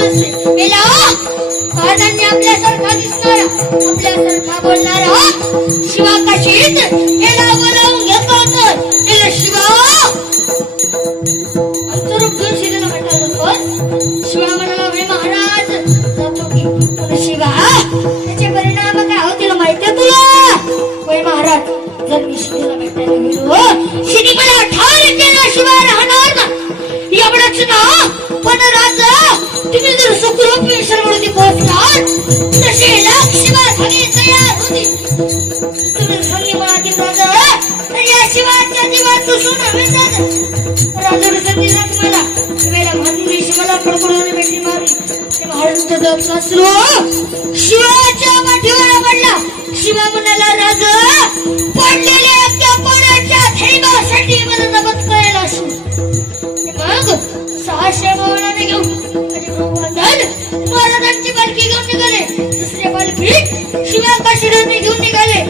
नसते मेला महाराजांनी हो. आपल्यासारखा दिसणारा आपल्यासारखा बोलणारा हो. शिवा कशीच याला बोलावून घेतलं होतं. त्याला शिवा हो. अंतरूप घेऊन शिलेला म्हटलं होतं शिवा म्हणाला "हे महाराज जातो की. शिवा त्याचे परिणाम काय होतील माहितीये तुला? होय महाराज जर मी शिवाला भेटायला गेलो शिनी मला ठार विश्रामृती पोहोचलात तसे लाख शिवा तयार होती तुम्ही सांगी मला राजा या शिवाच्या दिवात सुसून हवे राजा संधीला तुम्हाला तुम्हाला भांडणी शिवाला फडफडवून भेटी मारली. ते महाराज जप शिवाच्या सहाशे घेऊन महाराजांची पालखी घेऊन निघाले दुसऱ्या पालखी शिवा घेऊन निघाले.